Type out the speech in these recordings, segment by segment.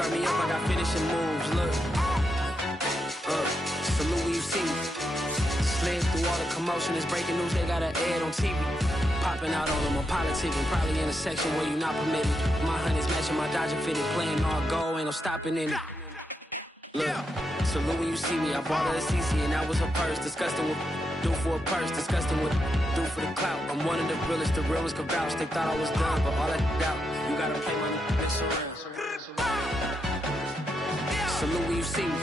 start me up, I got finishing moves. Look, salute when you see me. Slid through all the commotion, it's breaking news, they got an ad on TV. Popping out on them, I'm politicking, probably in a section where you not permitted. My honey's matching my Dodger fitted, playing all go, ain't no stopping in it. Look, salute when you see me, I bought her a CC and that was her purse. Disgusting with do for a purse, disgusting with do for the clout. I'm one of the realest, the realest could vouch. They thought I was done, but all I doubt, you gotta play my next around. Salute when you see me.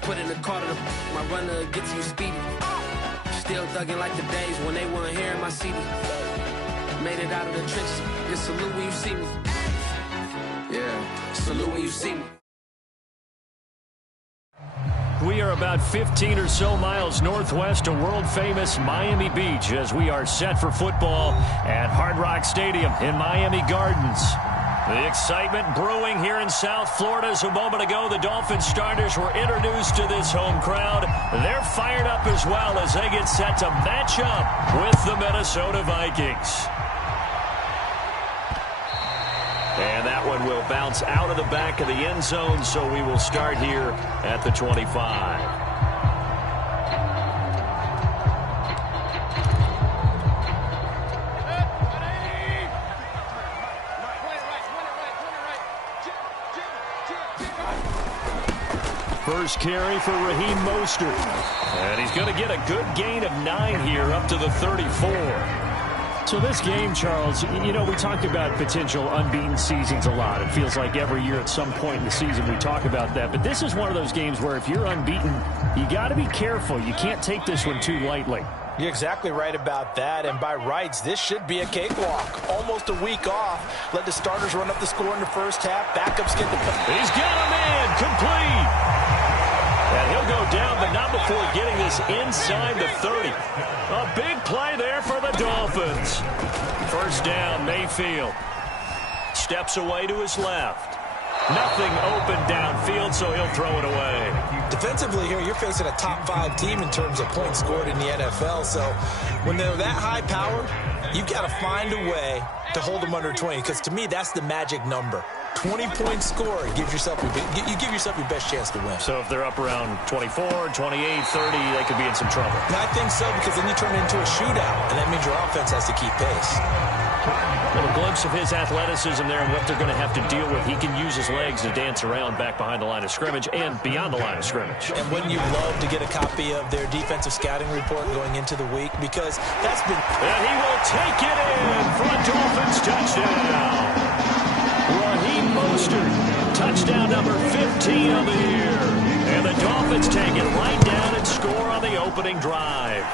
Put in the car to my runner gets you speedy. Still thugging like the days when they weren't hearing my CD. Made it out of the trenches. Just salute when you see me. Yeah, salute when you see me. We are about 15 or so miles northwest of world-famous Miami Beach as we are set for football at Hard Rock Stadium in Miami Gardens. The excitement brewing here in South Florida as a moment ago the Dolphins starters were introduced to this home crowd. They're fired up as well as they get set to match up with the Minnesota Vikings. And that one will bounce out of the back of the end zone, so we will start here at the 25. First carry for Raheem Mostert. And he's going to get a good gain of 9 here up to the 34. So this game, Charles, you know, we talked about potential unbeaten seasons a lot. It feels like every year at some point in the season we talk about that. But this is one of those games where if you're unbeaten, you got to be careful. You can't take this one too lightly. You're exactly right about that. And by rights, this should be a cakewalk. Almost a week off. Let the starters run up the score in the first half. Backups get the... He's got a man complete. And he'll go down, but not before getting this inside the 30. A big play there for the Dolphins. First down, Mayfield. Steps away to his left. Nothing open downfield, so he'll throw it away. Defensively here, you're facing a top 5 team in terms of points scored in the NFL. So when they're that high powered, you've got to find a way to hold them under 20. Because to me, that's the magic number. 20-point score gives yourself you give yourself your best chance to win. So if they're up around 24, 28, 30, they could be in some trouble. And I think so, because then you turn it into a shootout, and that means your offense has to keep pace. A little glimpse of his athleticism there and what they're going to have to deal with. He can use his legs to dance around back behind the line of scrimmage and beyond the line of scrimmage. And wouldn't you love to get a copy of their defensive scouting report going into the week? Because that's been... And he will take it in for a Dolphins touchdown. Raheem Mostert, touchdown number 15 of the year. And the Dolphins take it right down and score on the opening drive.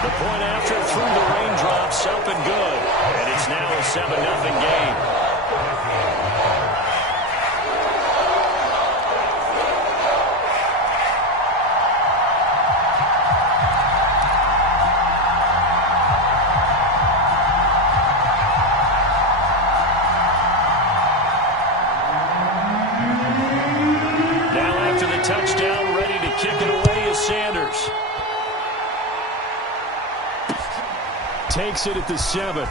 The point after through the raindrops up and good. And it's now a 7-0 game. Touchdown, ready to kick it away is Sanders. Takes it at the 7.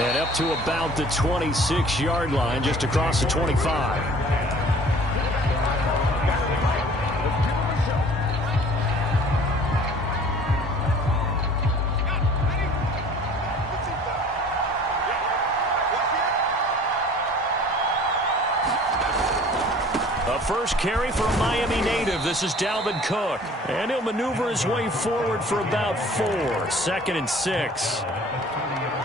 And up to about the 26-yard line, just across the 25. First carry for a Miami native. This is Dalvin Cook. And he'll maneuver his way forward for about 4. 2nd and 6.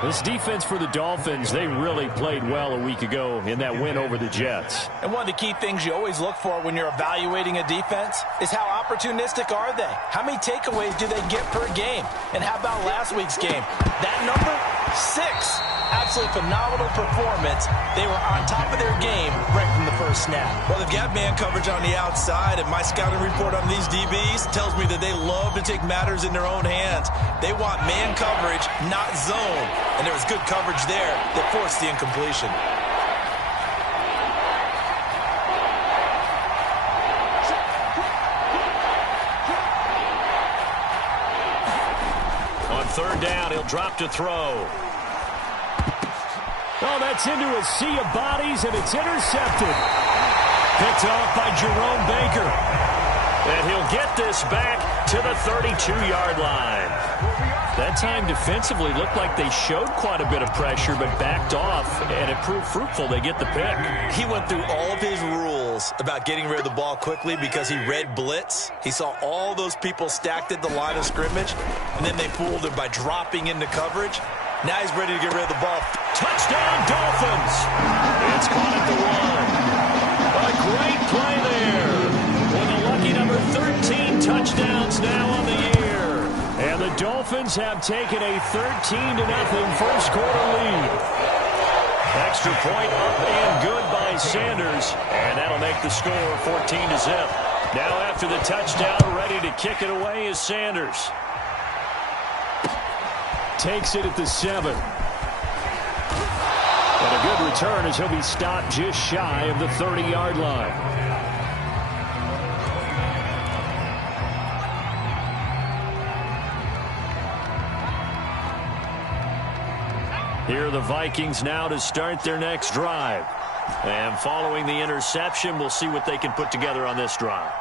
This defense for the Dolphins, they really played well a week ago in that win over the Jets. And one of the key things you always look for when you're evaluating a defense is how opportunistic are they? How many takeaways do they get per game? And how about last week's game? That number, 6. Absolutely phenomenal performance. They were on top of their game right from the first snap. Well, they've got man coverage on the outside, and my scouting report on these DBs tells me that they love to take matters in their own hands. They want man coverage, not zone. And there was good coverage there that forced the incompletion. On 3rd down, he'll drop to throw. Oh, that's into a sea of bodies, and it's intercepted. Picked off by Jerome Baker. And he'll get this back to the 32-yard line. That time defensively looked like they showed quite a bit of pressure but backed off, and it proved fruitful. They get the pick. He went through all of his rules about getting rid of the ball quickly because he read blitz. He saw all those people stacked at the line of scrimmage, and then they fooled him by dropping into coverage. Now he's ready to get rid of the ball. Touchdown, Dolphins! It's caught at the 1. A great play there. With a lucky number 13 touchdowns now on the year. And the Dolphins have taken a 13-0 first quarter lead. Extra point up and good by Sanders. And that'll make the score 14-0. Now after the touchdown, ready to kick it away is Sanders. Takes it at the 7. And a good return as he'll be stopped just shy of the 30-yard line. Here are the Vikings now to start their next drive. And following the interception, we'll see what they can put together on this drive.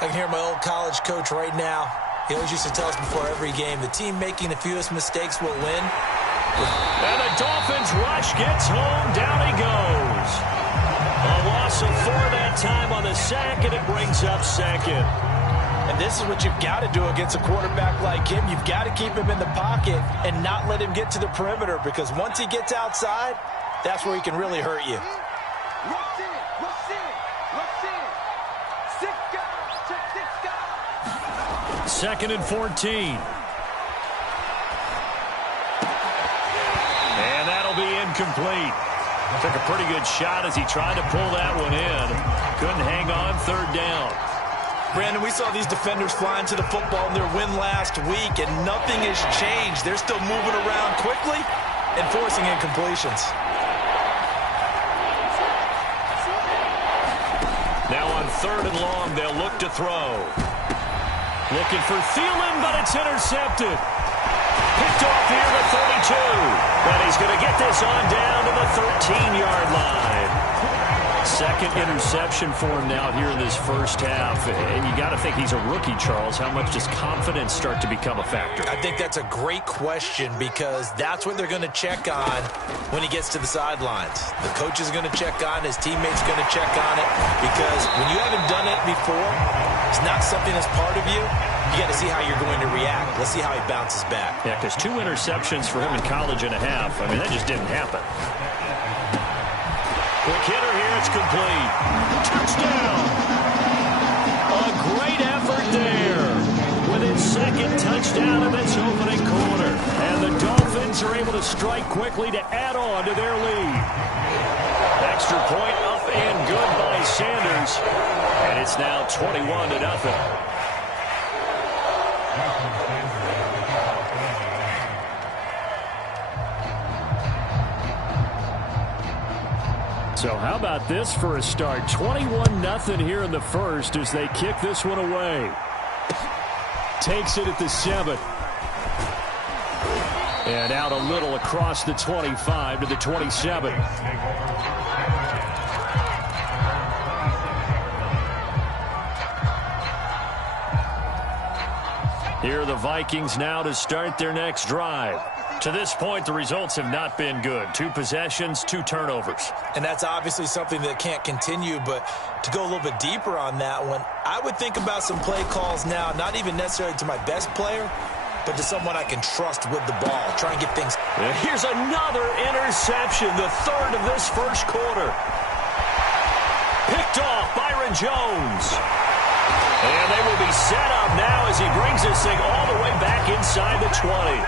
I can hear my old college coach right now. He always used to tell us before every game, the team making the fewest mistakes will win. And the Dolphins rush gets home. Down he goes. A loss of 4 that time on the sack, and it brings up second. And this is what you've got to do against a quarterback like him. You've got to keep him in the pocket and not let him get to the perimeter, because once he gets outside, that's where he can really hurt you. Second and 14. And that'll be incomplete. Took a pretty good shot as he tried to pull that one in. Couldn't hang on, third down. Brandon, we saw these defenders flying to the football in their win last week, and nothing has changed. They're still moving around quickly and forcing incompletions. Now on third and long, they'll look to throw. Looking for Thielen, but it's intercepted. Picked off here at 32. But he's going to get this on down to the 13-yard line. Second interception for him now here in this first half. And you got to think he's a rookie, Charles. How much does confidence start to become a factor? I think that's a great question, because that's what they're going to check on when he gets to the sidelines. The coach is going to check on, his teammates going to check on it, because when you haven't done it before, it's not something that's part of you. You got to see how you're going to react. Let's see how he bounces back. Yeah, because 2 interceptions for him in college and a half. I mean, that just didn't happen. Quick hitter here, it's complete. Touchdown! A great effort there with his second touchdown in this opening quarter. And the Dolphins are able to strike quickly to add on to their lead. Extra point up and good by Sanders. And it's now 21-0. So how about this for a start? 21-0 here in the first as they kick this one away. Takes it at the 7. And out a little across the 25 to the 27. Here are the Vikings now to start their next drive. To this point, the results have not been good. 2 possessions, 2 turnovers. And that's obviously something that can't continue, but to go a little bit deeper on that one, I would think about some play calls now, not even necessarily to my best player, but to someone I can trust with the ball. Try and get things. And here's another interception, the third of this first quarter. Picked off Byron Jones. And they will be set up now as he brings this thing all the way back inside the 20.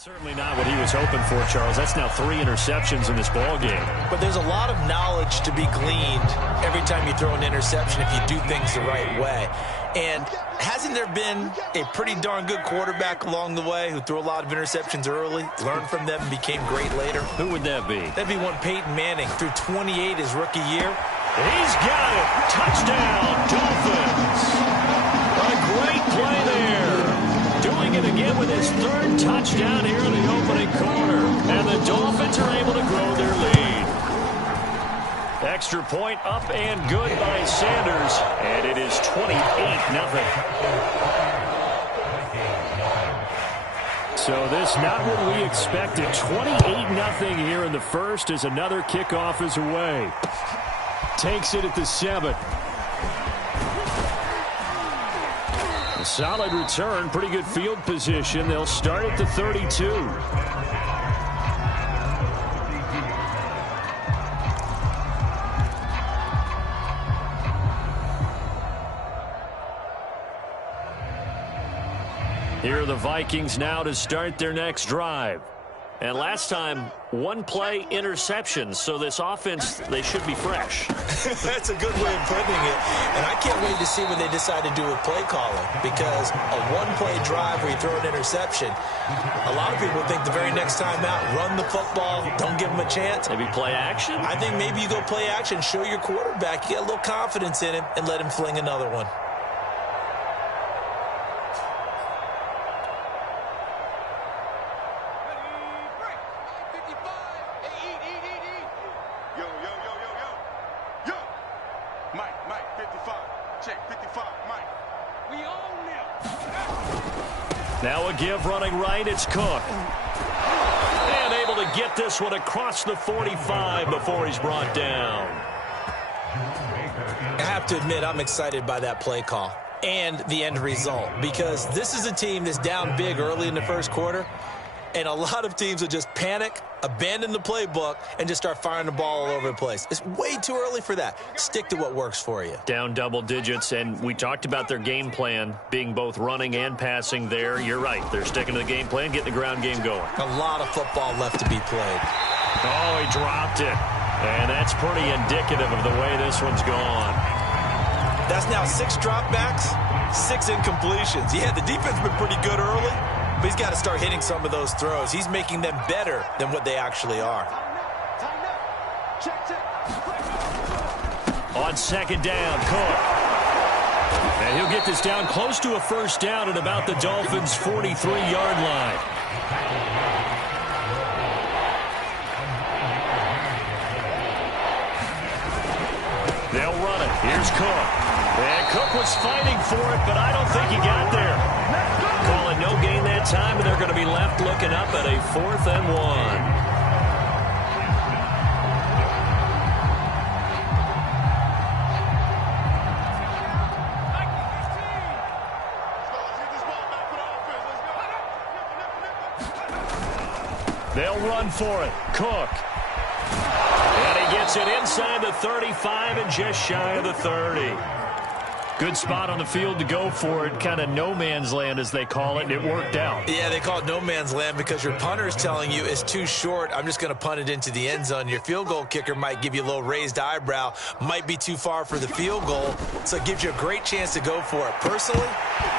Certainly not what he was hoping for, Charles. That's now 3 interceptions in this ball game. But there's a lot of knowledge to be gleaned every time you throw an interception if you do things the right way. And hasn't there been a pretty darn good quarterback along the way who threw a lot of interceptions early, learned from them, and became great later? Who would that be? That'd be one Peyton Manning, threw 28 his rookie year. He's got it. Touchdown, Dolphins. A great play there. Doing it again with his third touchdown here in the opening quarter. And the Dolphins are able to grow their lead. Extra point up and good by Sanders. And it is 28-0. So this not what we expected. 28-0 here in the first as another kickoff is away. Takes it at the 7. A solid return, pretty good field position. They'll start at the 32. Here are the Vikings now to start their next drive. And last time, one play interceptions, so this offense, they should be fresh. That's a good way of putting it. And I can't wait to see what they decide to do with play calling, because a one-play drive where you throw an interception, a lot of people think the very next time out, run the football, don't give them a chance. Maybe play action? I think maybe you go play action, show your quarterback, you get a little confidence in him, and let him fling another one. Now a give running right, it's Cook. And able to get this one across the 45 before he's brought down. I have to admit, I'm excited by that play call and the end result, because this is a team that's down big early in the first quarter, and a lot of teams will just panic, abandon the playbook, and just start firing the ball all over the place. It's way too early for that. Stick to what works for you. Down double digits, and we talked about their game plan being both running and passing there. You're right. They're sticking to the game plan, getting the ground game going. A lot of football left to be played. Oh, he dropped it. And that's pretty indicative of the way this one's gone. That's now 6 dropbacks, 6 incompletions. Yeah, the defense has been pretty good early, but he's got to start hitting some of those throws. He's making them better than what they actually are. On second down, Cook. And he'll get this down close to a first down at about the Dolphins' 43-yard line. They'll run it. Here's Cook. And Cook was fighting for it, but I don't think he got there. Calling no gain that time, and they're going to be left looking up at a 4th and 1. They'll run for it. Cook. And he gets it inside the 35 and just shy of the 30. Good spot on the field to go for it. Kind of no man's land, as they call it, and it worked out. Yeah, they call it no man's land because your punter is telling you it's too short. I'm just going to punt it into the end zone. Your field goal kicker might give you a little raised eyebrow. Might be too far for the field goal, so it gives you a great chance to go for it. Personally,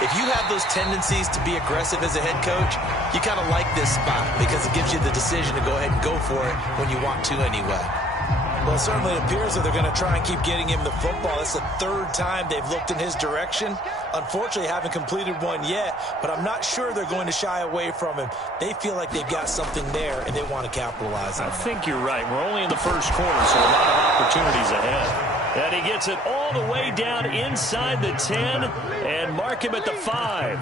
if you have those tendencies to be aggressive as a head coach, you kind of like this spot because it gives you the decision to go ahead and go for it when you want to anyway. Well, it certainly appears that they're going to try and keep getting him the football. It's the 3rd time they've looked in his direction. Unfortunately, haven't completed one yet, but I'm not sure they're going to shy away from him. They feel like they've got something there, and they want to capitalize on it. I think you're right. We're only in the first quarter, so a lot of opportunities ahead. And he gets it all the way down inside the 10 and mark him at the 5.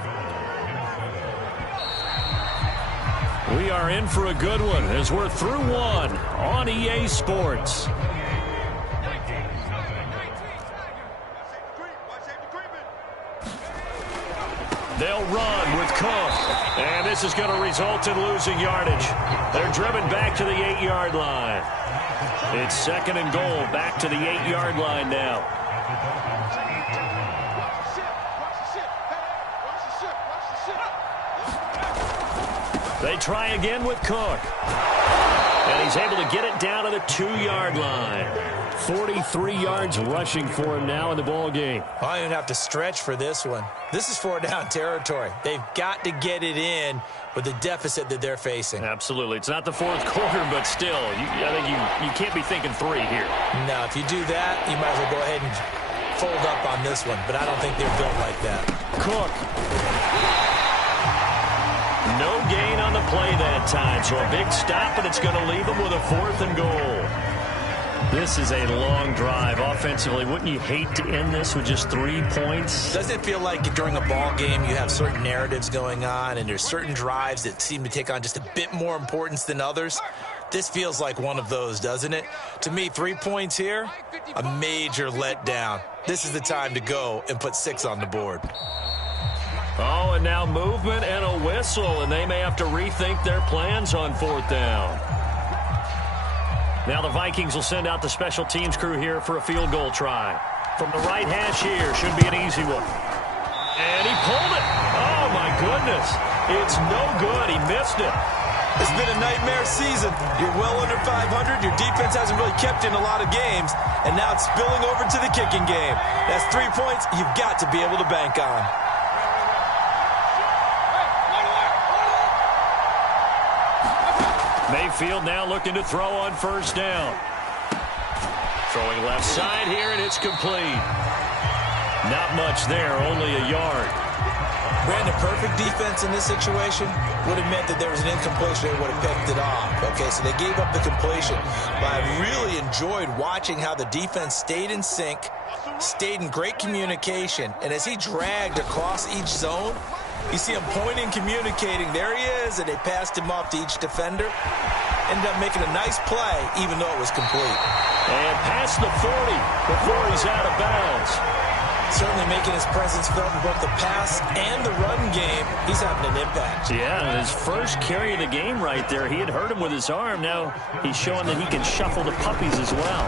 We are in for a good one as we're through one on EA Sports. They'll run with Cook, and this is going to result in losing yardage. They're driven back to the 8-yard line. It's 2nd and goal, back to the 8-yard line now. They try again with Cook. And he's able to get it down to the 2-yard line. 43 yards rushing for him now in the ball game. I don't even have to stretch for this one. This is 4-down territory. They've got to get it in with the deficit that they're facing. Absolutely. It's not the fourth quarter, but still, I think you can't be thinking 3 here. No, if you do that, you might as well go ahead and fold up on this one, but I don't think they're built like that. Cook. No gain on the play that time, so a big stop, and it's going to leave them with a 4th and goal. This is a long drive offensively. Wouldn't you hate to end this with just 3 points? Doesn't it feel like during a ball game you have certain narratives going on and there's certain drives that seem to take on just a bit more importance than others? This feels like one of those, doesn't it? To me, 3 points here, a major letdown. This is the time to go and put 6 on the board. Oh, and now movement and a whistle, and they may have to rethink their plans on 4th down. Now the Vikings will send out the special teams crew here for a field goal try. From the right hash here, should be an easy one. And he pulled it. Oh, my goodness. It's no good. He missed it. It's been a nightmare season. You're well under 500. Your defense hasn't really kept you in a lot of games. And now it's spilling over to the kicking game. That's 3 points you've got to be able to bank on. Mayfield now looking to throw on 1st down. Throwing left side here, and it's complete. Not much there, only a yard. Brandon, perfect defense in this situation would have meant that there was an incompletion. They would have picked it off. Okay, so they gave up the completion. But I really enjoyed watching how the defense stayed in sync, stayed in great communication, and as he dragged across each zone, you see him pointing, communicating. There he is, and they passed him off to each defender. Ended up making a nice play, even though it was complete. And past the 40 before he's out of bounds. Certainly making his presence felt in both the pass and the run game. He's having an impact. Yeah, his first carry of the game right there. He had hurt him with his arm. Now he's showing that he can shuffle the puppies as well.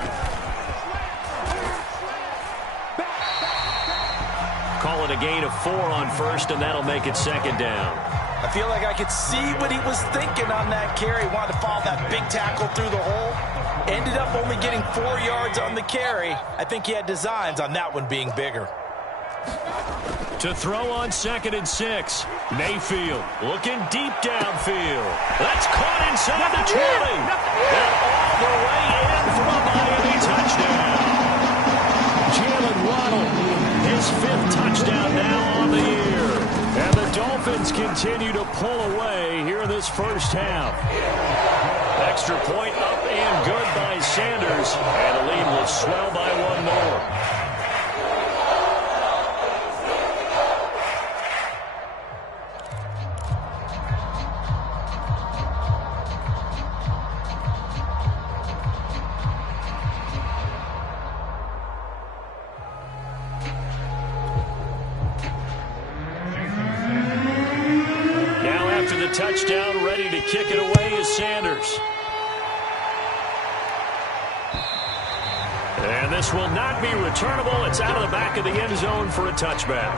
Call it a gain of 4 on 1st, and that'll make it 2nd down. I feel like I could see what he was thinking on that carry. Wanted to follow that big tackle through the hole. Ended up only getting 4 yards on the carry. I think he had designs on that one being bigger. To throw on 2nd and 6. Mayfield looking deep downfield. That's caught inside the 20. And all the way in for a Miami touchdown. Jalen Waddle, his 5th touchdown now on the year. And the Dolphins continue to pull away here in this first half. Extra point up and good by Sanders. And the lead will swell by 1 more. Touchdown, ready to kick it away is Sanders. And this will not be returnable. It's out of the back of the end zone for a touchback.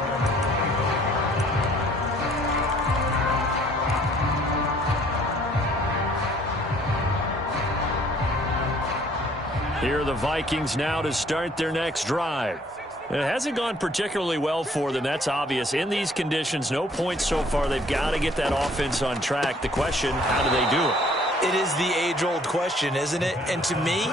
Here are the Vikings now to start their next drive. It hasn't gone particularly well for them. That's obvious. In these conditions, no points so far. They've got to get that offense on track. The question, how do they do it? It is the age-old question, isn't it? And to me,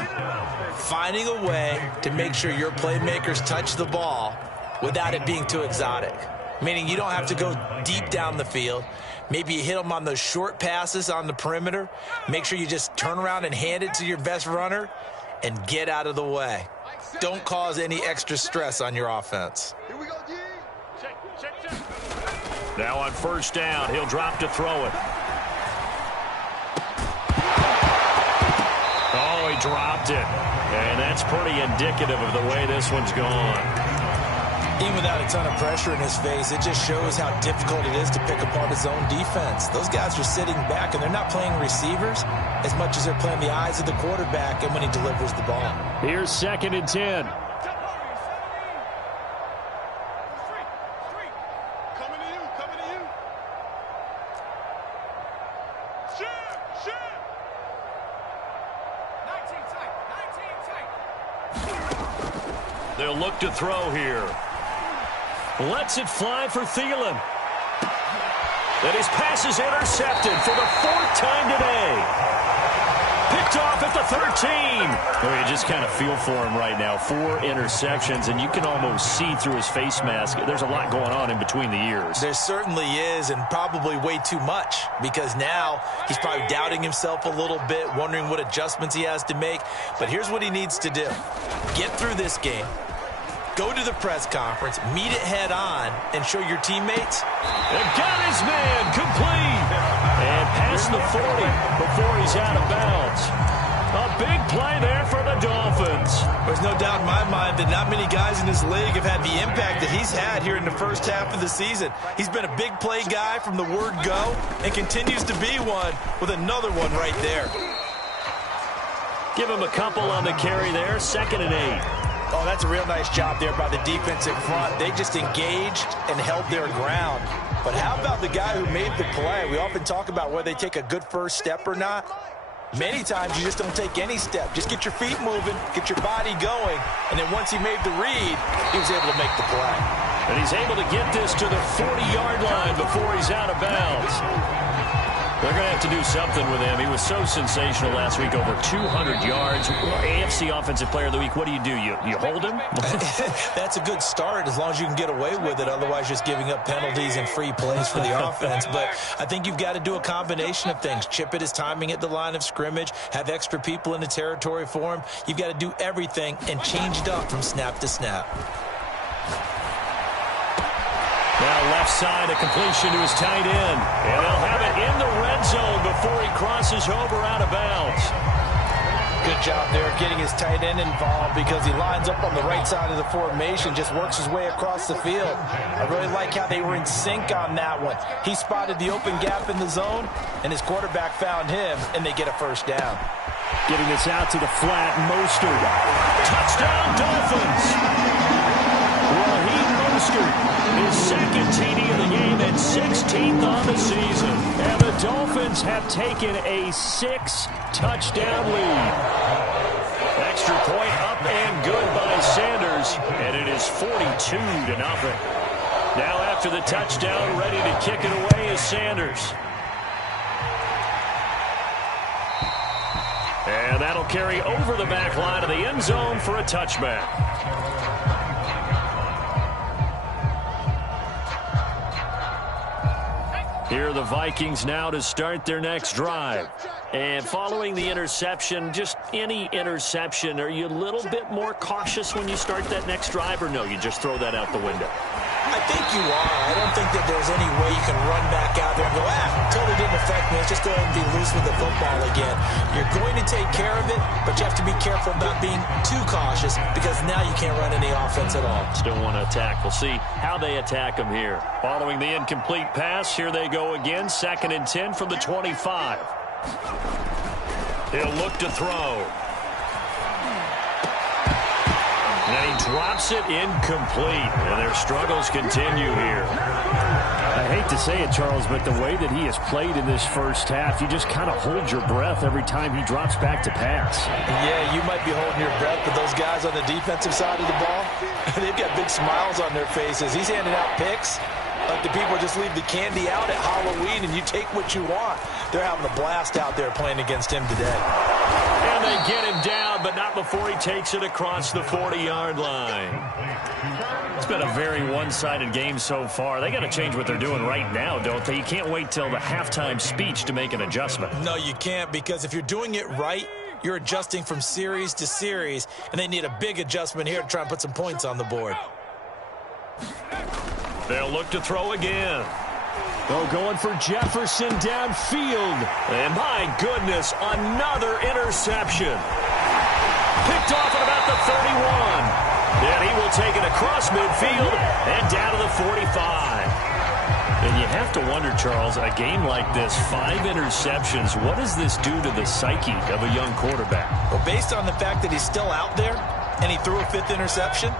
finding a way to make sure your playmakers touch the ball without it being too exotic. Meaning you don't have to go deep down the field. Maybe you hit them on those short passes on the perimeter. Make sure you just turn around and hand it to your best runner and get out of the way. Don't cause any extra stress on your offense. Here we go, D. Check. Now on 1st down, he'll drop to throw it. Oh, he dropped it. And that's pretty indicative of the way this one's gone. Even without a ton of pressure in his face, it just shows how difficult it is to pick apart his own defense. Those guys are sitting back, and they're not playing receivers as much as they're playing the eyes of the quarterback and when he delivers the ball. Here's 2nd and 10. Coming to you. Shit. 19 tight. They'll look to throw here. Lets it fly for Thielen. And his pass is intercepted for the 4th time today. Picked off at the 13. Well, you just kind of feel for him right now. 4 interceptions, and you can almost see through his face mask. There's a lot going on in between the ears. There certainly is, and probably way too much, because now he's probably doubting himself a little bit, wondering what adjustments he has to make. But here's what he needs to do. Get through this game. Go to the press conference, meet it head on, and show your teammates. And got his man complete. And past the 40 before he's out of bounds. A big play there for the Dolphins. There's no doubt in my mind that not many guys in this league have had the impact that he's had here in the first half of the season. He's been a big play guy from the word go and continues to be one with another one right there. Give him a couple on the carry there. 2nd and 8. Oh, that's a real nice job there by the defensive front. They just engaged and held their ground. But how about the guy who made the play? We often talk about whether they take a good first step or not. Many times you just don't take any step. Just get your feet moving, get your body going, and then once he made the read, he was able to make the play. And he's able to get this to the 40-yard line before he's out of bounds. They're going to have to do something with him. He was so sensational last week, over 200 yards. AFC Offensive Player of the Week, what do? You hold him? That's a good start as long as you can get away with it. Otherwise, just giving up penalties and free plays for the offense. But I think you've got to do a combination of things. Chip it his timing at the line of scrimmage, have extra people in the territory for him. You've got to do everything and change it up from snap to snap. Now left side, a completion to his tight end. And they'll have it in the red zone before he crosses over out of bounds. Good job there getting his tight end involved because he lines up on the right side of the formation, just works his way across the field. I really like how they were in sync on that one. He spotted the open gap in the zone, and his quarterback found him, and they get a first down. Getting this out to the flat, Mostert. Touchdown, Dolphins! His 2nd TD of the game and 16th on the season. And the Dolphins have taken a 6-touchdown lead. Extra point up and good by Sanders. And it is 42-0. Now after the touchdown, ready to kick it away is Sanders. And that'll carry over the back line of the end zone for a touchback. Here are the Vikings now to start their next drive. And following the interception, just any interception, are you a little bit more cautious when you start that next drive, or no, you just throw that out the window? I think you are. I don't think that there's any way you can run back out there and go, totally didn't affect me. Let's just go ahead and be loose with the football again. You're going to take care of it, but you have to be careful about being too cautious because now you can't run any offense at all. Still want to attack. We'll see how they attack him here. Following the incomplete pass, here they go again. 2nd and 10 from the 25. He'll look to throw. And he drops it incomplete. And their struggles continue here. I hate to say it, Charles, but the way that he has played in this first half, you just kind of hold your breath every time he drops back to pass. Yeah, you might be holding your breath, but those guys on the defensive side of the ball, they've got big smiles on their faces. He's handing out picks like the people just leave the candy out at Halloween and you take what you want. They're having a blast out there playing against him today. And they get him down, but not before he takes it across the 40-yard line. It's been a very one-sided game so far. They got to change what they're doing right now, don't they? You can't wait till the halftime speech to make an adjustment. No, you can't, because if you're doing it right, you're adjusting from series to series, and they need a big adjustment here to try and put some points on the board. They'll look to throw again. They're going for Jefferson downfield. And my goodness, another interception. Picked off at about the 31. And he will take it across midfield and down to the 45. And you have to wonder, Charles, a game like this, 5 interceptions, what does this do to the psyche of a young quarterback? Well, based on the fact that he's still out there and he threw a 5th interception,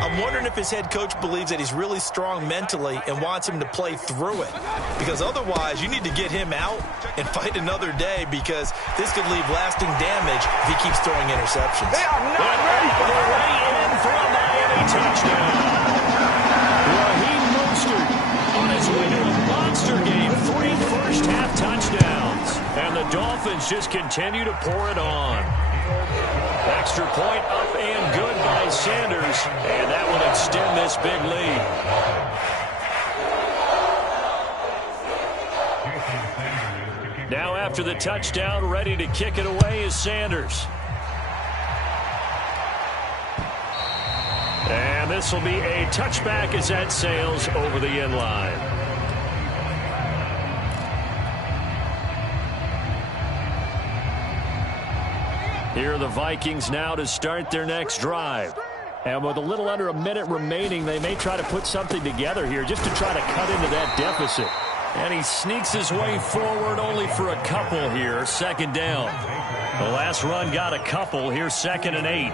I'm wondering if his head coach believes that he's really strong mentally and wants him to play through it. Because otherwise, you need to get him out and fight another day, because this could leave lasting damage if he keeps throwing interceptions. They are not ready for the way in for a Miami touchdown. Raheem Mostert on his way to a monster game. 3 first-half touchdowns. And the Dolphins just continue to pour it on. Extra point up and good by Sanders. And that will extend this big lead. Now after the touchdown, ready to kick it away is Sanders. And this will be a touchback as that sails over the end line. Here are the Vikings now to start their next drive. And with a little under a minute remaining, they may try to put something together here just to try to cut into that deficit. And he sneaks his way forward only for a couple here. Second down. The last run got a couple. Here's 2nd and 8.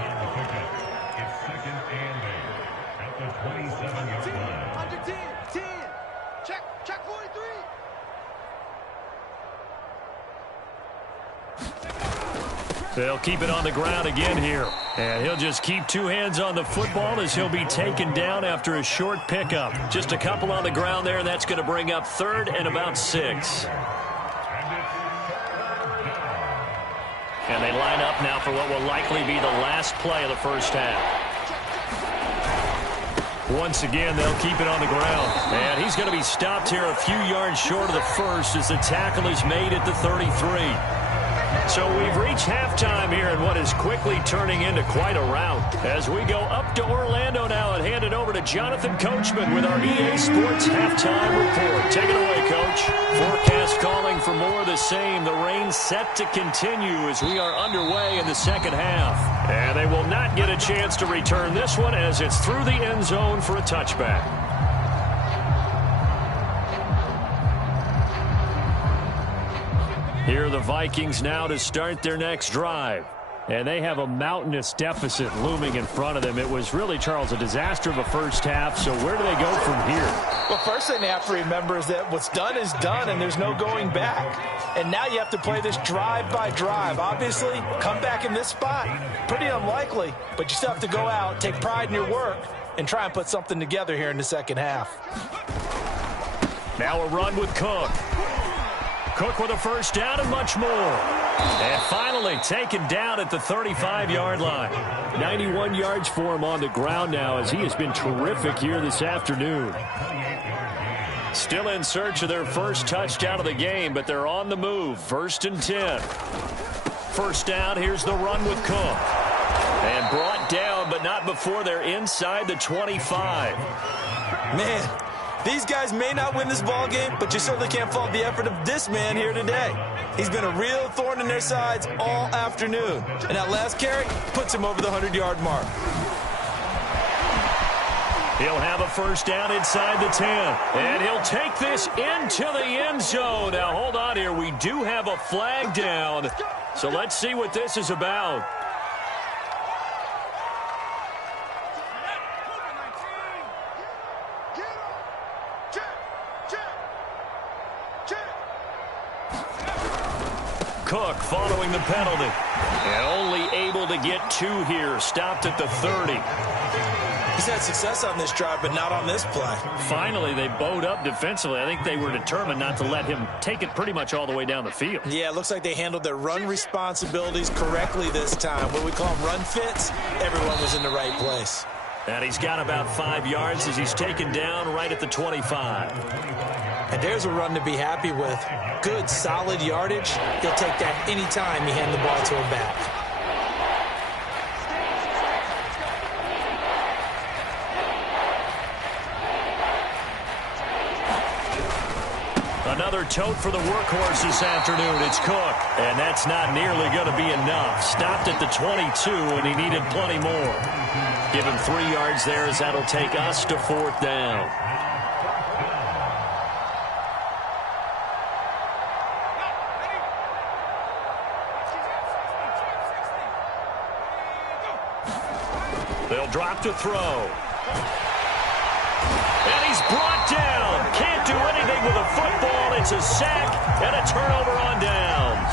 They'll keep it on the ground again here. And he'll just keep 2 hands on the football as he'll be taken down after a short pickup. Just a couple on the ground there, and that's going to bring up 3rd and about 6. And they line up now for what will likely be the last play of the first half. Once again, they'll keep it on the ground. And he's going to be stopped here a few yards short of the first as the tackle is made at the 33. So we've reached halftime here in what is quickly turning into quite a rout. As we go up to Orlando now and hand it over to Jonathan Coachman with our EA Sports Halftime Report. Take it away, Coach. Forecast calling for more of the same. The rain set to continue as we are underway in the second half. And they will not get a chance to return this one as it's through the end zone for a touchback. Here are the Vikings now to start their next drive. And they have a mountainous deficit looming in front of them. It was really, Charles, a disaster of a first half. So where do they go from here? Well, first thing they have to remember is that what's done is done, and there's no going back. And now you have to play this drive by drive. Obviously, come back in this spot. Pretty unlikely, but you still have to go out, take pride in your work, and try and put something together here in the second half. Now a run with Cook. Cook with a first down and much more. And finally taken down at the 35-yard line. 91 yards for him on the ground now as he has been terrific here this afternoon. Still in search of their first touchdown of the game, but they're on the move. 1st and 10. First down, here's the run with Cook. And brought down, but not before they're inside the 25. Man, these guys may not win this ball game, but you certainly can't fault the effort of this man here today. He's been a real thorn in their sides all afternoon. And that last carry puts him over the 100-yard mark. He'll have a first down inside the 10. And he'll take this into the end zone. Now, hold on here. We do have a flag down. So let's see what this is about. Cook following the penalty. And only able to get 2 here. Stopped at the 30. He's had success on this drive, but not on this play. Finally, they bowed up defensively. I think they were determined not to let him take it pretty much all the way down the field. Yeah, it looks like they handled their run responsibilities correctly this time. What we call run fits, everyone was in the right place. And he's got about 5 yards as he's taken down right at the 25. And there's a run to be happy with. Good, solid yardage. He'll take that anytime you hand the ball to him back. Another tote for the workhorse this afternoon. It's Cook. And that's not nearly going to be enough. Stopped at the 22, and he needed plenty more. Give him 3 yards there as that'll take us to 4th down. They'll drop to throw. And he's brought down. Can't do anything with a football. It's a sack and a turnover on downs.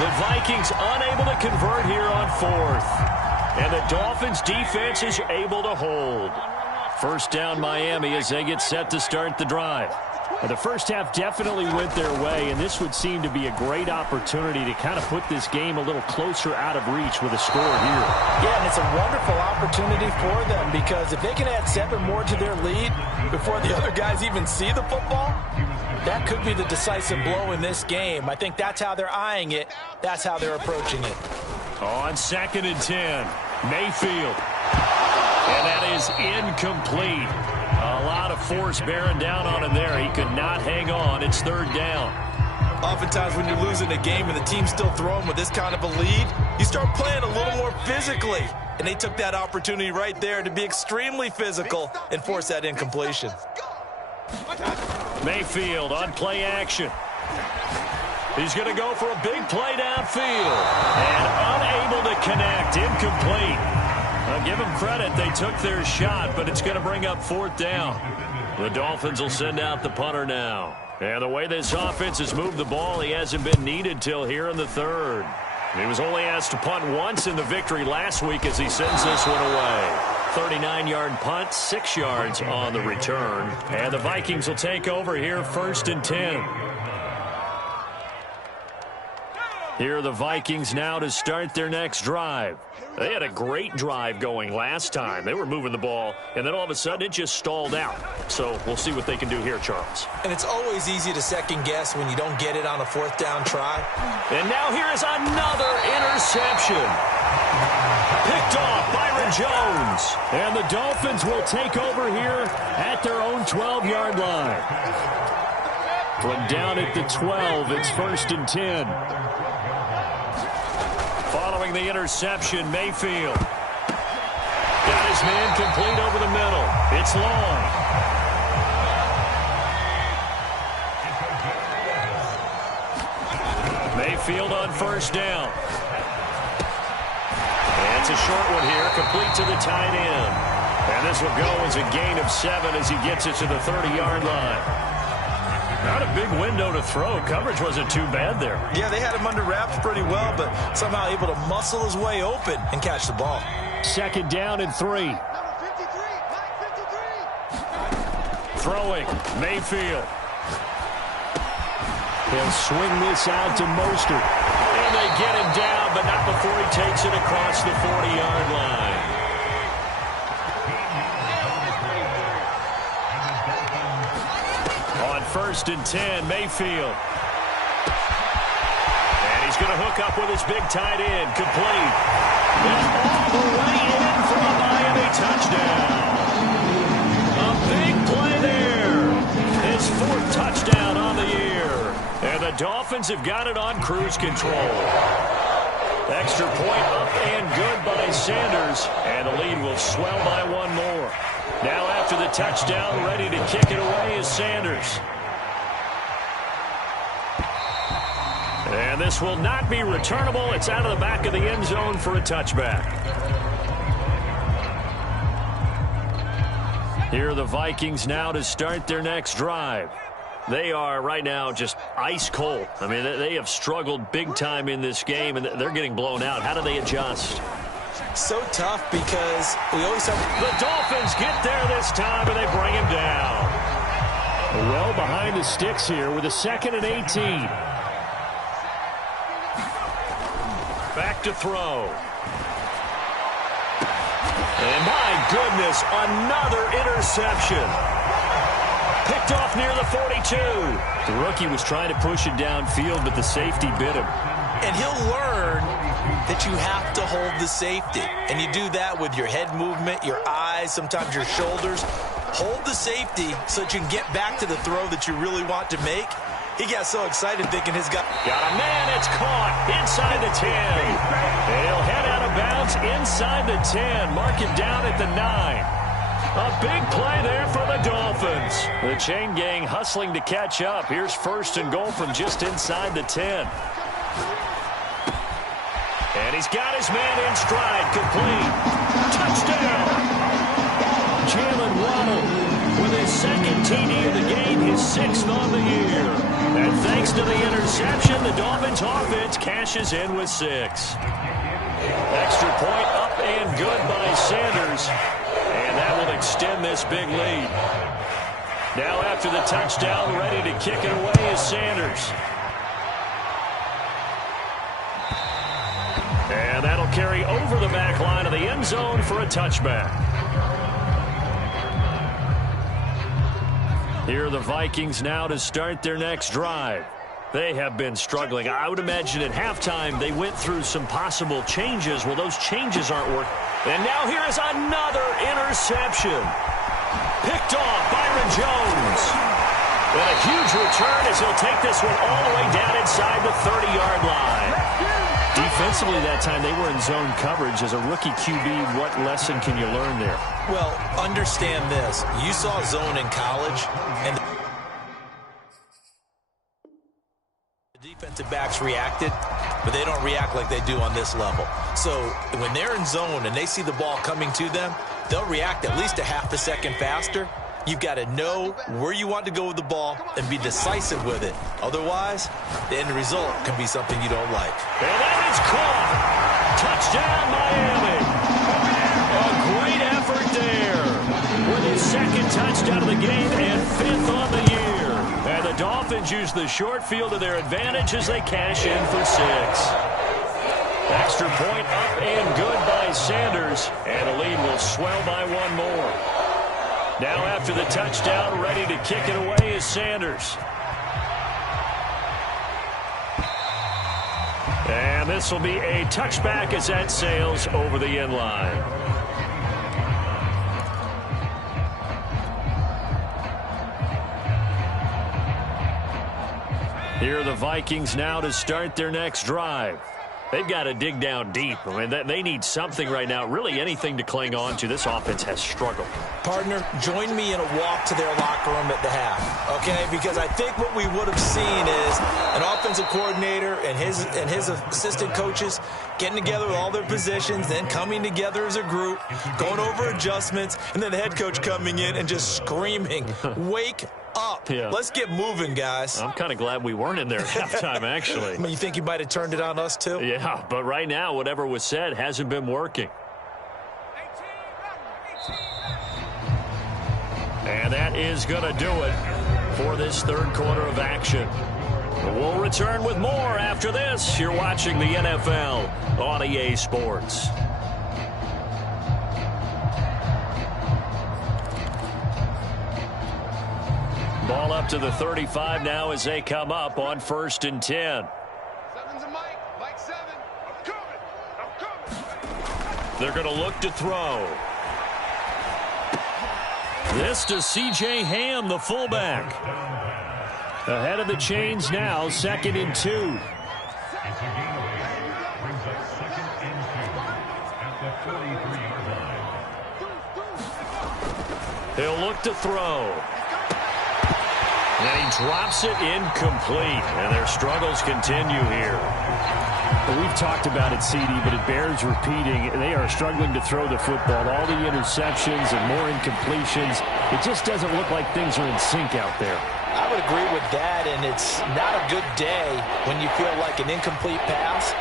The Vikings unable to convert here on 4th. And the Dolphins' defense is able to hold. First down, Miami, as they get set to start the drive. The first half definitely went their way, and this would seem to be a great opportunity to kind of put this game a little closer out of reach with a score here. Yeah, and it's a wonderful opportunity for them because if they can add 7 more to their lead before the other guys even see the football, that could be the decisive blow in this game. I think that's how they're eyeing it. That's how they're approaching it. On 2nd and 10, Mayfield. And that is incomplete. A lot of force bearing down on him there. He could not hang on. It's 3rd down. Oftentimes when you're losing a game and the team's still throwing with this kind of a lead, you start playing a little more physically. And they took that opportunity right there to be extremely physical and force that incompletion. Mayfield on play action. He's going to go for a big play downfield. And unable to connect. Incomplete. I'll give them credit. They took their shot, but it's going to bring up 4th down. The Dolphins will send out the punter now. And the way this offense has moved the ball, he hasn't been needed till here in the 3rd. He was only asked to punt once in the victory last week as he sends this one away. 39-yard punt, 6 yards on the return. And the Vikings will take over here 1st and 10. Here are the Vikings now to start their next drive. They had a great drive going last time. They were moving the ball, and then all of a sudden it just stalled out. So we'll see what they can do here, Charles. And it's always easy to second guess when you don't get it on a 4th down try. And now here is another interception. Picked off Byron Jones. And the Dolphins will take over here at their own 12-yard line. From down at the 12, it's 1st and 10. Following the interception, Mayfield. Got his man complete over the middle. It's long. Mayfield on 1st down. And it's a short one here, complete to the tight end. And this will go as a gain of 7 as he gets it to the 30-yard line. Not a big window to throw. Coverage wasn't too bad there. Yeah, they had him under wraps pretty well, but somehow able to muscle his way open and catch the ball. 2nd down and 3. Throwing, Mayfield. He'll swing this out to Mostert. And they get him down, but not before he takes it across the 40-yard line. On 1st and 10, Mayfield. And he's going to hook up with his big tight end, complete. And all the way in for a Miami touchdown. A big play there. His 4th touchdown on the year. And the Dolphins have got it on cruise control. Extra point up and good by Sanders. And the lead will swell by 1 more. Now after the touchdown, ready to kick it away is Sanders. And this will not be returnable. It's out of the back of the end zone for a touchback. Here are the Vikings now to start their next drive. They are right now just ice cold. I mean, they have struggled big time in this game, and they're getting blown out. How do they adjust? So tough because we always have... The Dolphins get there this time, and they bring him down. Well behind the sticks here with a 2nd and 18. Back to throw. And my goodness, another interception. Picked off near the 42. The rookie was trying to push it downfield, but the safety bit him. And he'll learn that you have to hold the safety. And you do that with your head movement, your eyes, sometimes your shoulders. Hold the safety so that you can get back to the throw that you really want to make. He got so excited thinking his guy... Got a man, it's caught inside the 10. And he'll head out of bounds inside the 10. Mark it down at the 9. A big play there for the Dolphins. The chain gang hustling to catch up. Here's 1st and goal from just inside the 10. And he's got his man in stride, complete. Touchdown! Jalen Waddle with his 2nd TD of the game, his 6th on the year. And thanks to the interception, the Dolphins offense cashes in with 6. Extra point up and good by Sanders. And that will extend this big lead. Now after the touchdown, ready to kick it away is Sanders. And that'll carry over the back line of the end zone for a touchback. Here are the Vikings now to start their next drive. They have been struggling. I would imagine at halftime they went through some possible changes. Well, those changes aren't working. And now here is another interception. Picked off Byron Jones. And a huge return as he'll take this one all the way down inside the 30-yard line. Defensively that time, they were in zone coverage. As a rookie QB, what lesson can you learn there? Well, understand this. You saw zone in college, and the defensive backs reacted, but they don't react like they do on this level. So when they're in zone and they see the ball coming to them, they'll react at least a half a second faster. You've got to know where you want to go with the ball and be decisive with it. Otherwise, the end result can be something you don't like. And that is caught. Touchdown, Miami. A great effort there. With his second touchdown of the game and fifth on the year. And the Dolphins use the short field to their advantage as they cash in for 6. Extra point up and good by Sanders. And the lead will swell by 1 more. Now after the touchdown, ready to kick it away is Sanders. And this will be a touchback as that sails over the end line. Here are the Vikings now to start their next drive. They've got to dig down deep. I mean, they need something right now, really anything to cling on to. This offense has struggled. Partner, join me in a walk to their locker room at the half, okay? Because I think what we would have seen is an offensive coordinator and his assistant coaches getting together with all their positions, then coming together as a group, going over adjustments, and then the head coach coming in and just screaming, wake up. Yeah. Let's get moving, guys. I'm kind of glad we weren't in there at halftime, actually. I mean, you think you might have turned it on us, too? Yeah, but right now, whatever was said hasn't been working. And that is going to do it for this third quarter of action. We'll return with more after this. You're watching the NFL on EA Sports. Ball up to the 35 now as they come up on 1st and 10. 7's a Mike. Mike 7. I'm coming. They're going to look to throw. This to C.J. Ham, the fullback. Ahead of the chains now, 2nd and 2. He'll look to throw. And he drops it incomplete. And their struggles continue here. Well, we've talked about it, CD, but it bears repeating. They are struggling to throw the football. All the interceptions and more incompletions. It just doesn't look like things are in sync out there. I would agree with that, and it's not a good day when you feel like an incomplete pass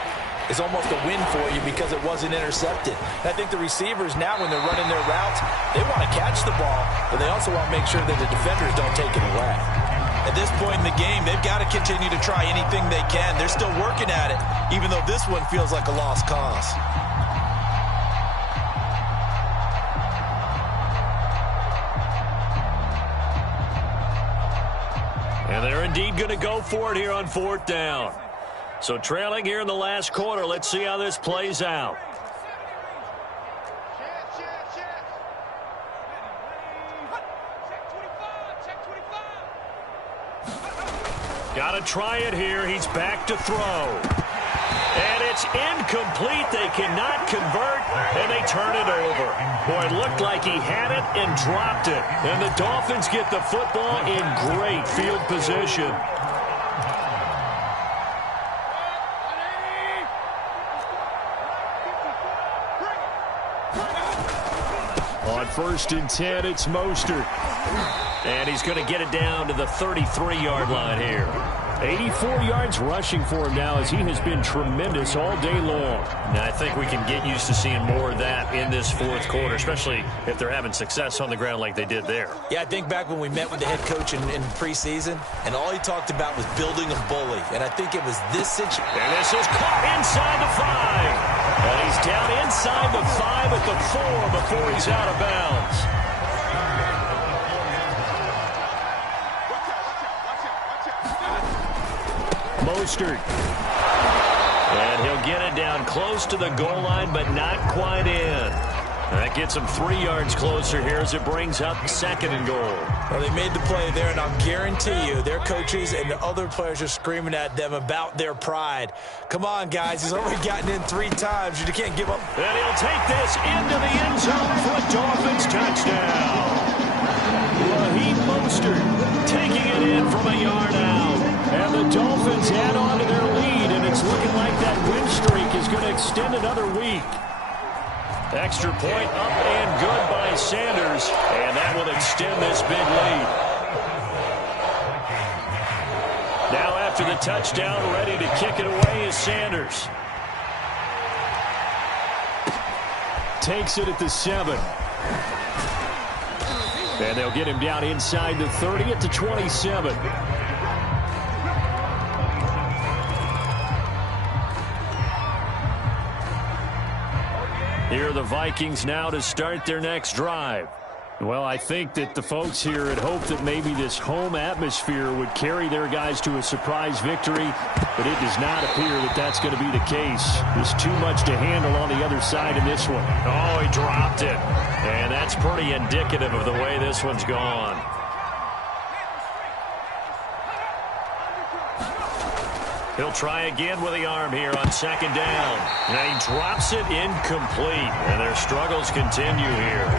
is almost a win for you because it wasn't intercepted. And I think the receivers now, when they're running their routes, they want to catch the ball, but they also want to make sure that the defenders don't take it away. At this point in the game, they've got to continue to try anything they can. They're still working at it, even though this one feels like a lost cause. And they're indeed going to go for it here on 4th down. So trailing here in the last quarter, let's see how this plays out. Got to try it here. He's back to throw. And it's incomplete. They cannot convert, and they turn it over. Boy, it looked like he had it and dropped it. And the Dolphins get the football in great field position. On 1st and 10, it's Mostert. And he's going to get it down to the 33-yard line here. 84 yards rushing for him now as he has been tremendous all day long. Now, I think we can get used to seeing more of that in this fourth quarter, especially if they're having success on the ground like they did there. Yeah, I think back when we met with the head coach in preseason, and all he talked about was building a bully. And I think it was this situation. And this is caught inside the 5. And he's down inside the 5 at the 4 before he's out of bounds. Mostert. And he'll get it down close to the goal line, but not quite in. That gets him 3 yards closer here as it brings up 2nd and goal. Well, they made the play there, and I'll guarantee you their coaches and the other players are screaming at them about their pride. Come on, guys. He's already gotten in 3 times. You can't give up. And he'll take this into the end zone for a Dolphins touchdown. Raheem Mostert Taking it in from a yard out. And the Dolphins add on to their lead, and it's looking like that win streak is going to extend another week. Extra point up and good by Sanders, and that will extend this big lead. Now after the touchdown, ready to kick it away is Sanders. Takes it at the 7. And they'll get him down inside the 30 at the 27. Here are the Vikings now to start their next drive. Well, I think that the folks here had hoped that maybe this home atmosphere would carry their guys to a surprise victory, but it does not appear that that's going to be the case. There's too much to handle on the other side in this one. Oh, he dropped it. And that's pretty indicative of the way this one's gone. He'll try again with the arm here on 2nd down. And he drops it incomplete. And their struggles continue here.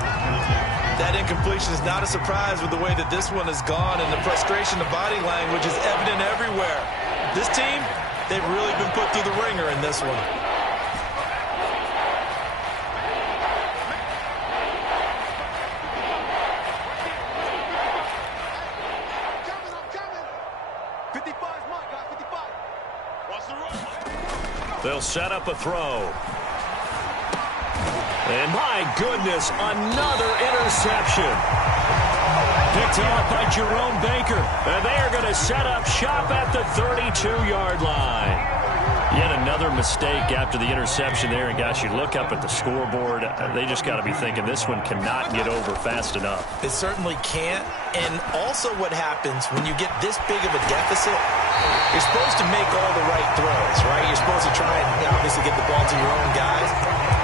That incompletion is not a surprise with the way that this one has gone, and the frustration, the body language is evident everywhere. This team, they've really been put through the ringer in this one. They'll set up a throw. And my goodness, another interception. Picked off by Jerome Baker. And they are going to set up shop at the 32-yard line. Yet another mistake after the interception there. And gosh, you look up at the scoreboard, they just got to be thinking this one cannot get over fast enough. It certainly can't. And also what happens when you get this big of a deficit, you're supposed to make all the right throws, right? You're supposed to try and obviously get the ball to your own guys.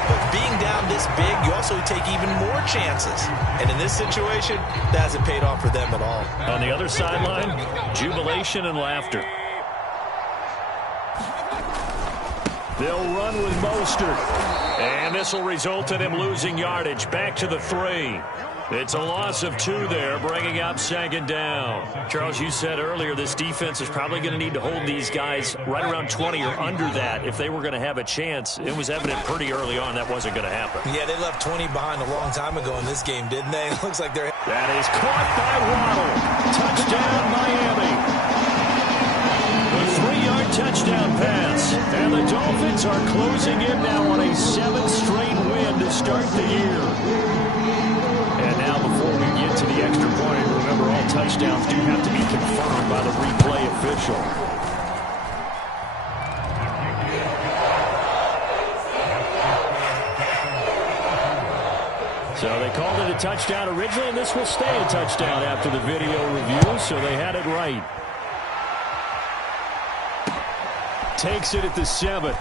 But being down this big, you also take even more chances. And in this situation, that hasn't paid off for them at all. On the other sideline, jubilation and laughter. They'll run with Mostert. And this will result in him losing yardage back to the 3. It's a loss of 2 there, bringing up 2nd down. Charles, you said earlier this defense is probably going to need to hold these guys right around 20 or under that if they were going to have a chance. It was evident pretty early on that wasn't going to happen. Yeah, they left 20 behind a long time ago in this game, didn't they? It looks like they're... That is caught by Waddle. Touchdown, Miami. A 3-yard touchdown pass. And the Dolphins are closing in now on a 7th straight win to start the year. And now before we get to the extra point, remember all touchdowns do have to be confirmed by the replay official. So they called it a touchdown originally, and this will stay a touchdown after the video review, so they had it right. Takes it at the 7.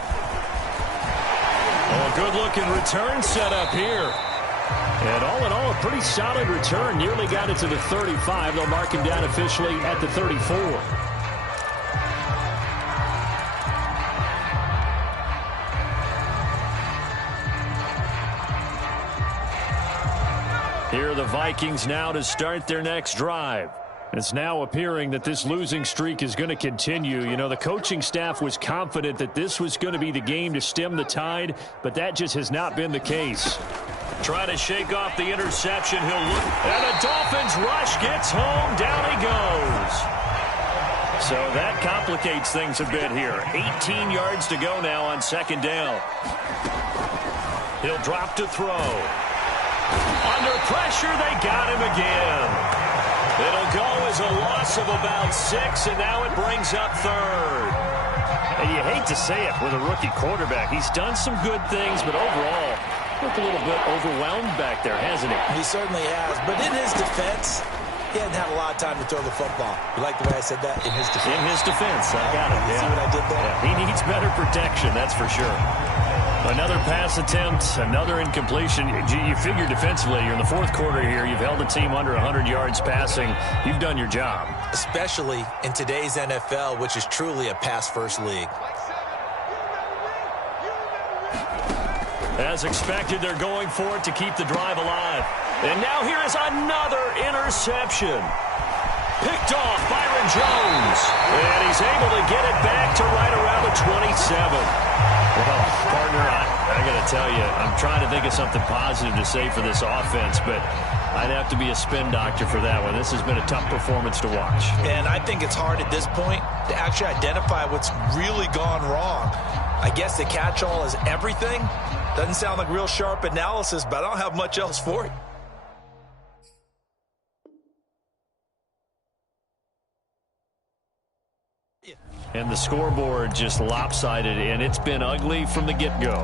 Oh, a good-looking return set up here. And all in all, a pretty solid return. Nearly got it to the 35. They'll mark him down officially at the 34. Here are the Vikings now to start their next drive. It's now appearing that this losing streak is going to continue. You know, the coaching staff was confident that this was going to be the game to stem the tide, but that just has not been the case. Trying to shake off the interception. He'll look. And the Dolphins rush gets home. Down he goes. So that complicates things a bit here. 18 yards to go now on second down. He'll drop to throw. Under pressure, they got him again. It'll go as a loss of about 6, and now it brings up third. And you hate to say it with a rookie quarterback. He's done some good things, but overall, looked a little bit overwhelmed back there, hasn't he? He certainly has. But in his defense, he hadn't had a lot of time to throw the football. You like the way I said that? In his defense. In his defense. I got it. You see what I did there? Yeah, he needs better protection, that's for sure. Another pass attempt, another incompletion. You figure defensively, you're in the fourth quarter here. You've held the team under 100 yards passing. You've done your job. Especially in today's NFL, which is truly a pass-first league. As expected, they're going for it to keep the drive alive. And now here is another interception. Picked off Byron Jones. And he's able to get it back to right around the 27. Well, partner, I got to tell you, I'm trying to think of something positive to say for this offense, but I'd have to be a spin doctor for that one. This has been a tough performance to watch. And I think it's hard at this point to actually identify what's really gone wrong. I guess the catch-all is everything. Doesn't sound like real sharp analysis, but I don't have much else for it. And the scoreboard just lopsided, and it's been ugly from the get-go.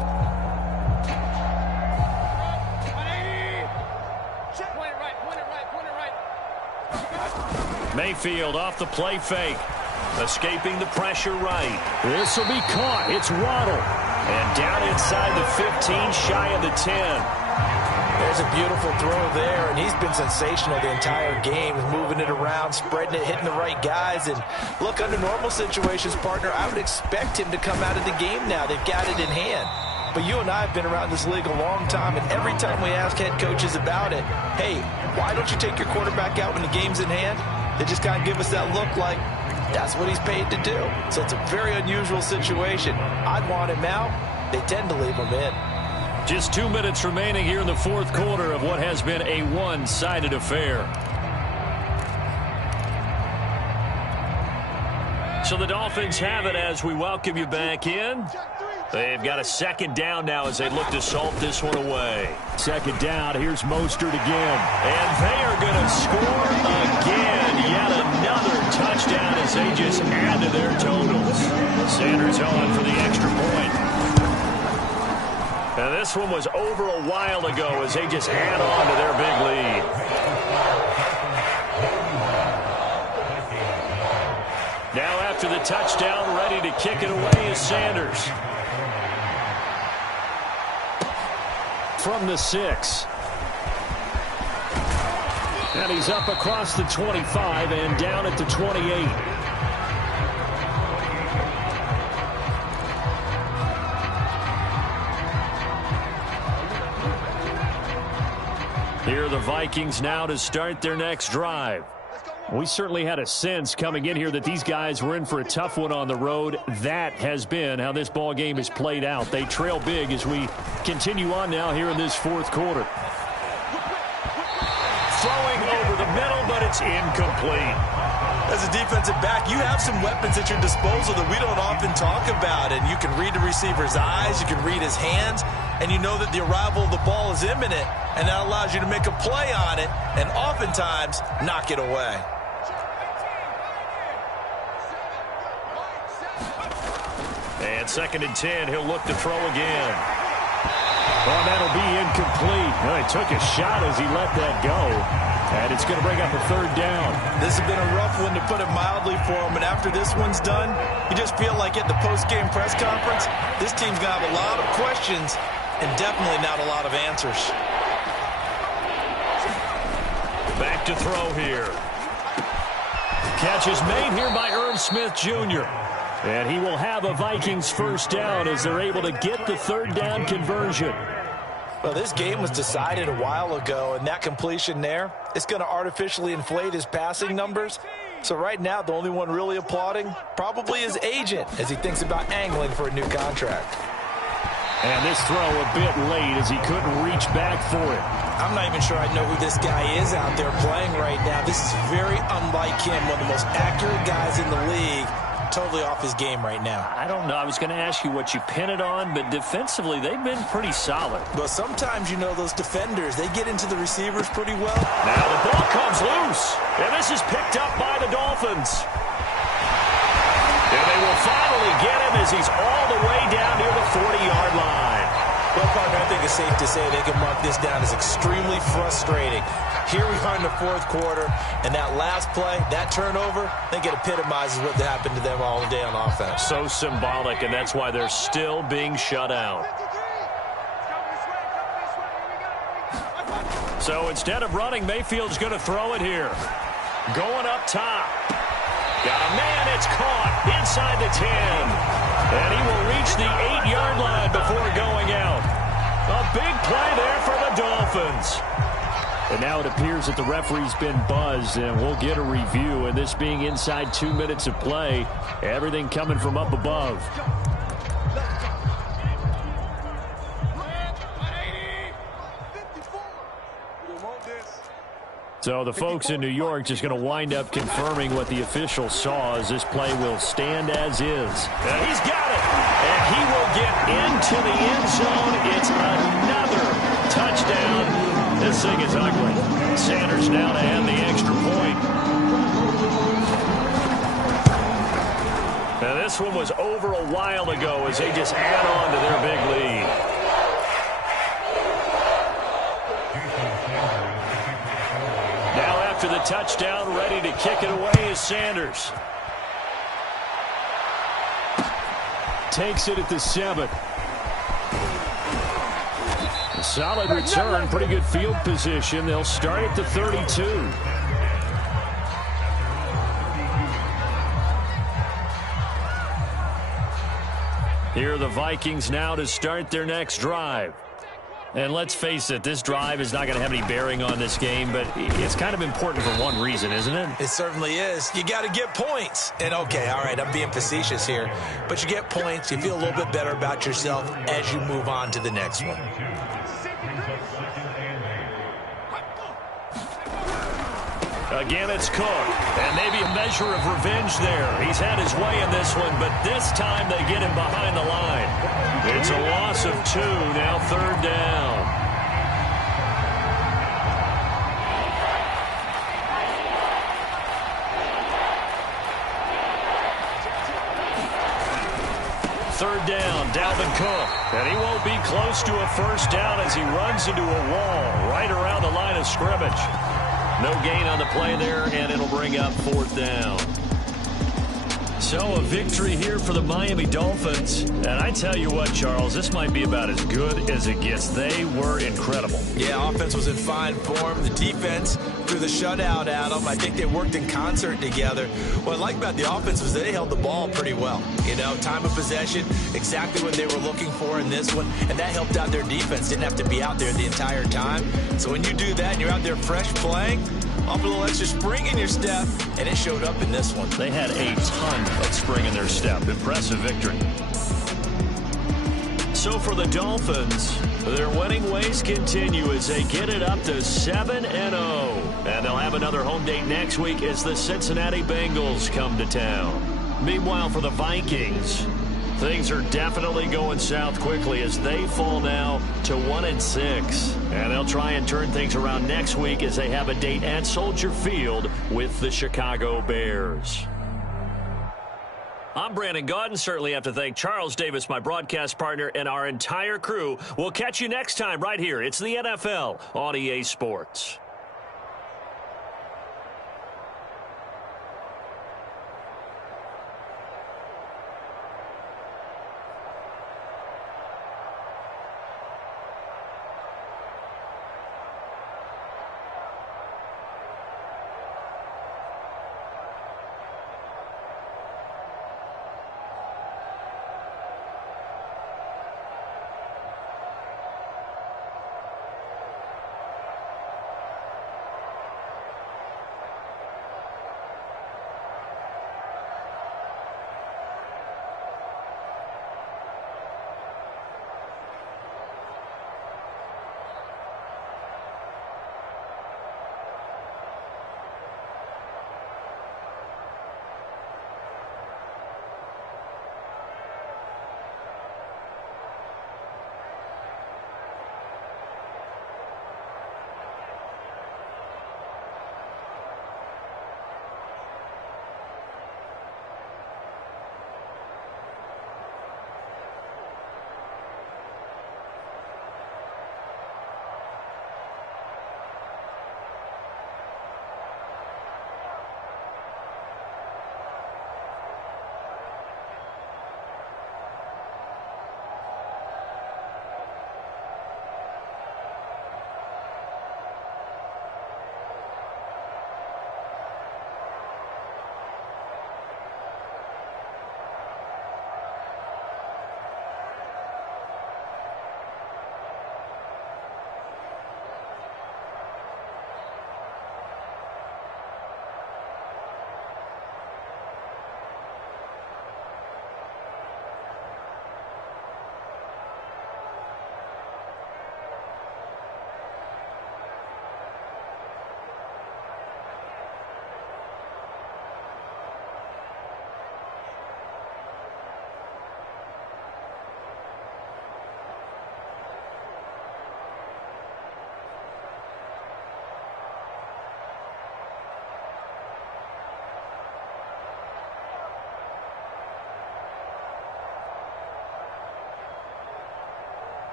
Mayfield off the play fake. Escaping the pressure right. This will be caught. It's Waddle. And down inside the 15, shy of the 10. There's a beautiful throw there, and he's been sensational the entire game, moving it around, spreading it, hitting the right guys. And look, under normal situations, partner, I would expect him to come out of the game now. They've got it in hand. But you and I have been around this league a long time, and every time we ask head coaches about it, hey, why don't you take your quarterback out when the game's in hand? They just kind of give us that look like that's what he's paid to do. So it's a very unusual situation. I'd want him out. They tend to leave him in. Just 2 minutes remaining here in the fourth quarter of what has been a one-sided affair. So the Dolphins have it as we welcome you back in. They've got a second down now as they look to salt this one away. Second down, here's Mostert again. And they are going to score again. Yet another touchdown as they just add to their totals. Sanders on for the extra point. And this one was over a while ago as they just add on to their big lead. Now after the touchdown, ready to kick it away is Sanders. From the 6. And he's up across the 25 and down at the 28. Here are the Vikings now to start their next drive. We certainly had a sense coming in here that these guys were in for a tough one on the road. That has been how this ball game has played out. They trail big as we continue on now here in this fourth quarter. Throwing over the middle, but it's incomplete. As a defensive back, you have some weapons at your disposal that we don't often talk about. And you can read the receiver's eyes, you can read his hands, and you know that the arrival of the ball is imminent. And that allows you to make a play on it and oftentimes knock it away. And 2nd and 10, he'll look to throw again. Well, that'll be incomplete. Well, he took a shot as he let that go. And it's going to bring up a third down. This has been a rough one, to put it mildly, for him. And after this one's done, you just feel like at the post-game press conference, this team's going to have a lot of questions and definitely not a lot of answers. Back to throw here. Catch is made here by Irv Smith Jr. And he will have a Vikings first down as they're able to get the third down conversion. Well, this game was decided a while ago, and that completion there, it's going to artificially inflate his passing numbers. So right now, the only one really applauding probably his agent as he thinks about angling for a new contract. And this throw a bit late as he couldn't reach back for it. I'm not even sure I know who this guy is out there playing right now. This is very unlike him, one of the most accurate guys in the league. Totally off his game right now. I don't know. I was going to ask you what you pin it on, but defensively, they've been pretty solid. But sometimes, you know, those defenders, they get into the receivers pretty well. Now the ball comes loose, and this is picked up by the Dolphins. And they will finally get him as he's all the way down near the 40-yard line. Well, Parker, I think it's safe to say they can mark this down as extremely frustrating. Here we are in the fourth quarter, and that last play, that turnover, I think it epitomizes what happened to them all day on offense. So symbolic, and that's why they're still being shut out. So instead of running, Mayfield's going to throw it here. Going up top. Got a man, it's caught inside the 10. And he will reach the 8-yard line before going out. A big play there for the Dolphins. And now it appears that the referee's been buzzed, and we'll get a review. And this being inside 2 minutes of play, everything coming from up above. So the folks in New York just going to wind up confirming what the official saw as this play will stand as is. And he's got it. And he will get into the end zone. It's another touchdown. This thing is ugly. Sanders now to add the extra point. Now this one was over a while ago as they just add on to their big lead. After the touchdown, ready to kick it away is Sanders. Takes it at the 7. A solid return, pretty good field position. They'll start at the 32. Here are the Vikings now to start their next drive. And let's face it, this drive is not going to have any bearing on this game, but it's kind of important for one reason, isn't it? It certainly is. You got to get points. And, okay, all right, I'm being facetious here. But you get points, you feel a little bit better about yourself as you move on to the next one. Again, it's Cook. And maybe a measure of revenge there. He's had his way in this one, but this time they get him behind the line. It's a loss of 2, now 3rd down. Third down, Dalvin Cook. And he won't be close to a first down as he runs into a wall right around the line of scrimmage. No gain on the play there, and it'll bring up 4th down. So a victory here for the Miami Dolphins. And I tell you what, Charles, this might be about as good as it gets. They were incredible. Yeah, offense was in fine form. The defense threw the shutout at them. I think they worked in concert together. What I like about the offense was they held the ball pretty well. You know, time of possession, exactly what they were looking for in this one. And that helped out their defense. Didn't have to be out there the entire time. So when you do that and you're out there fresh playing, off a little extra spring in your step, and it showed up in this one. They had a ton of spring in their step. Impressive victory. So for the Dolphins, their winning ways continue as they get it up to 7-0. And they'll have another home date next week as the Cincinnati Bengals come to town. Meanwhile, for the Vikings, things are definitely going south quickly as they fall now to 1-6. And they'll try and turn things around next week as they have a date at Soldier Field with the Chicago Bears. I'm Brandon Gaudin. Certainly have to thank Charles Davis, my broadcast partner, and our entire crew. We'll catch you next time right here. It's the NFL on EA Sports.